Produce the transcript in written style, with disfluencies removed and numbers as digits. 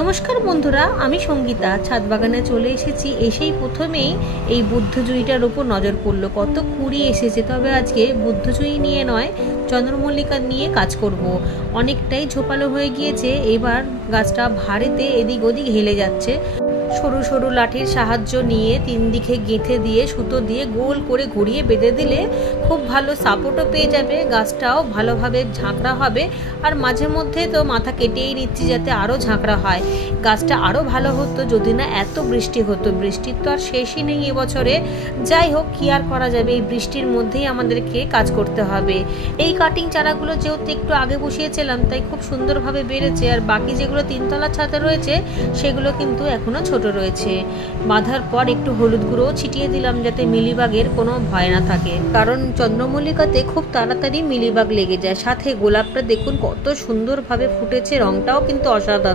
নমস্কার বন্ধুরা, আমি সঙ্গীতা ছাদ বাগানে চলে এসেছি। এসেই প্রথমেই এই বুদ্ধজুঁইটার উপর নজর পড়লো, কত কুড়ি এসেছে। তবে আজকে বুদ্ধজুঁই নিয়ে নয়, চন্দ্রমল্লিকা নিয়ে কাজ করব। অনেকটাই ঝোপালো হয়ে গিয়েছে, এবার গাছটা ভারেতে এদিক ওদিক হেলে যাচ্ছে। সরু সরু লাঠির সাহায্য নিয়ে তিন দিকে গেঁথে দিয়ে সুতো দিয়ে গোল করে ঘুরিয়ে বেঁধে দিলে খুব ভালো সাপোর্টও পেয়ে যাবে, গাছটাও ভালোভাবে ঝাঁকড়া হবে। আর মাঝে মধ্যে তো মাথা কেটেই নিচ্ছি যাতে আরও ঝাঁকড়া হয়। গাছটা আরও ভালো হতো যদি না এত বৃষ্টি হতো। বৃষ্টির তো আর শেষই নেই এবছরে। যাই হোক, কী আর করা যাবে, এই বৃষ্টির মধ্যেই আমাদেরকে কাজ করতে হবে। এই কাটিং চারাগুলো যেহেতু একটু আগে বসিয়েছিলাম তাই খুব সুন্দরভাবে বেড়েছে, আর বাকি যেগুলো তিনতলা ছাদে রয়েছে সেগুলো কিন্তু এখনও ছোট রয়েছে। বাঁধার পর একটু হলুদ গুঁড়ো ছিটিয়ে দিলাম যাতে মিলিবাগের কোনো ভয় না থাকে, কারণ চন্দ্রমল্লিকাতে খুব তাড়াতাড়ি মিলিবাগ লেগে যায়। সাথে গোলাপটা দেখুন কত সুন্দরভাবে ফুটেছে, রংটাও কিন্তু অসাধারণ।